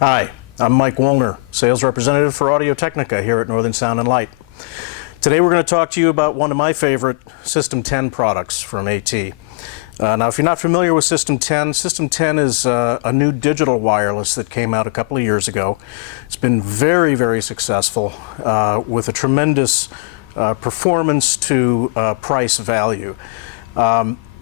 Hi, I'm Mike Wuellner, Sales Representative for Audio-Technica here at Northern Sound and Light. Today we're going to talk to you about one of my favorite System 10 products from AT. Now if you're not familiar with System 10, System 10 is a new digital wireless that came out a couple of years ago. It's been very, very successful with a tremendous performance to price value.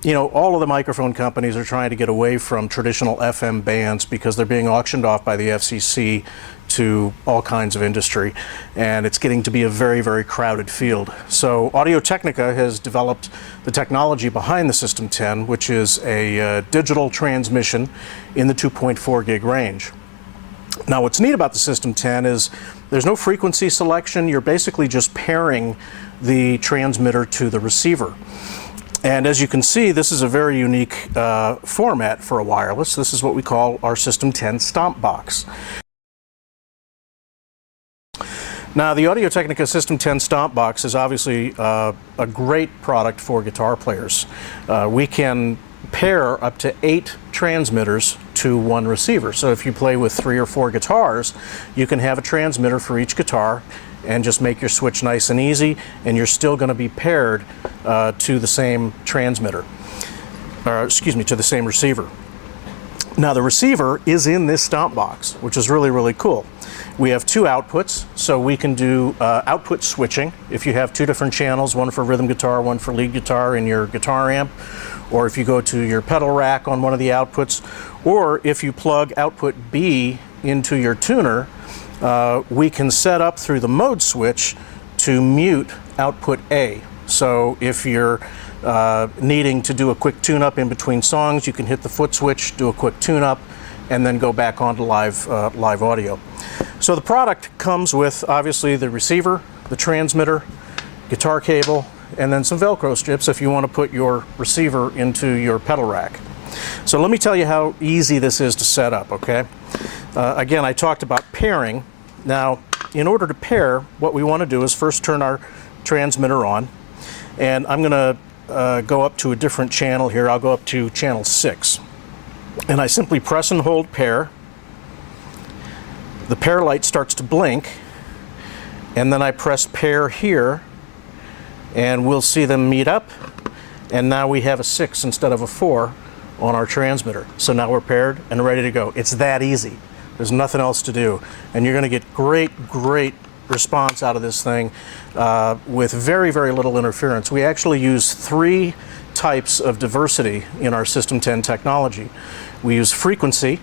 You know, all of the microphone companies are trying to get away from traditional FM bands because they're being auctioned off by the FCC to all kinds of industry, and it's getting to be a very, very crowded field. So Audio-Technica has developed the technology behind the System 10, which is a digital transmission in the 2.4 gig range. Now what's neat about the System 10 is there's no frequency selection. You're basically just pairing the transmitter to the receiver. And as you can see, this is a very unique format for a wireless. This is what we call our System 10 Stompbox. Now, the Audio-Technica System 10 Stompbox is obviously a great product for guitar players. We can pair up to 8 transmitters to one receiver. So if you play with 3 or 4 guitars, you can have a transmitter for each guitar and just make your switch nice and easy, and you're still going to be paired to the same transmitter, to the same receiver. Now the receiver is in this Stompbox, which is really, really cool. We have 2 outputs, so we can do output switching. If you have 2 different channels, one for rhythm guitar, one for lead guitar in your guitar amp, or if you go to your pedal rack on one of the outputs, or if you plug output B into your tuner, we can set up through the mode switch to mute output A. So if you're needing to do a quick tune-up in between songs, you can hit the foot switch, do a quick tune-up, and then go back onto live audio. So the product comes with obviously the receiver, the transmitter, guitar cable, and then some Velcro strips if you want to put your receiver into your pedal rack. So let me tell you how easy this is to set up, okay? Again, I talked about pairing. Now, in order to pair, what we want to do is first turn our transmitter on, and I'm going to go up to a different channel here. I'll go up to channel 6, and I simply press and hold pair. The pair light starts to blink, and then I press pair here, and we'll see them meet up, and now we have a 6 instead of a 4 on our transmitter. So now we're paired and ready to go. It's that easy. There's nothing else to do. And you're going to get great response out of this thing with very, very little interference. We actually use 3 types of diversity in our System 10 technology. We use frequency,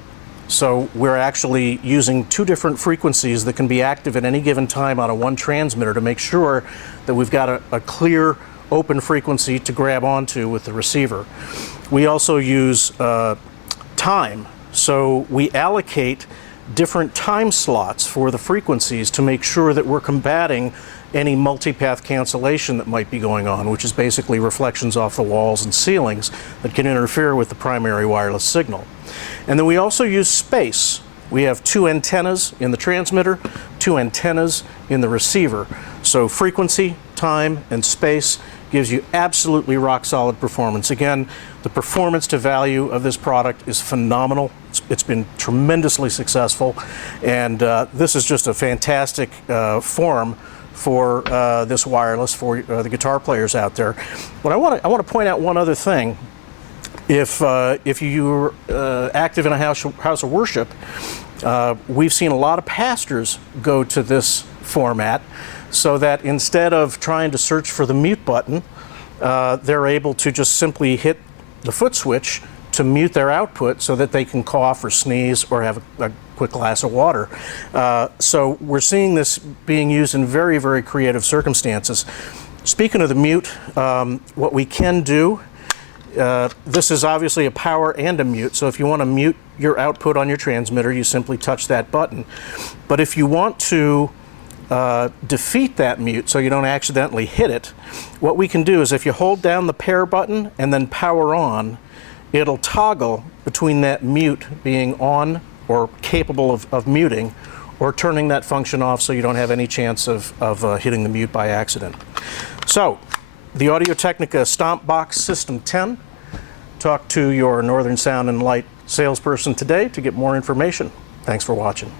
so we're actually using 2 different frequencies that can be active at any given time on a one transmitter to make sure that we've got a clear open frequency to grab onto with the receiver. We also use time, so we allocate different time slots for the frequencies to make sure that we're combating any multipath cancellation that might be going on, which is basically reflections off the walls and ceilings that can interfere with the primary wireless signal. And then we also use space. We have 2 antennas in the transmitter, 2 antennas in the receiver. So frequency, time, and space gives you absolutely rock solid performance. Again, the performance to value of this product is phenomenal. It's been tremendously successful, and this is just a fantastic form for this wireless for the guitar players out there. But I want to point out one other thing. If you're active in a house of worship, we've seen a lot of pastors go to this format, so that instead of trying to search for the mute button, they're able to just simply hit the foot switch to mute their output so that they can cough or sneeze or have a quick glass of water. So we're seeing this being used in very, very creative circumstances. Speaking of the mute, what we can do, this is obviously a power and a mute, so if you want to mute your output on your transmitter, you simply touch that button. But if you want to defeat that mute so you don't accidentally hit it, what we can do is if you hold down the pair button and then power on, it'll toggle between that mute being on or capable of muting, or turning that function off so you don't have any chance of hitting the mute by accident. So, the Audio-Technica Stompbox System 10. Talk to your Northern Sound and Light salesperson today to get more information. Thanks for watching.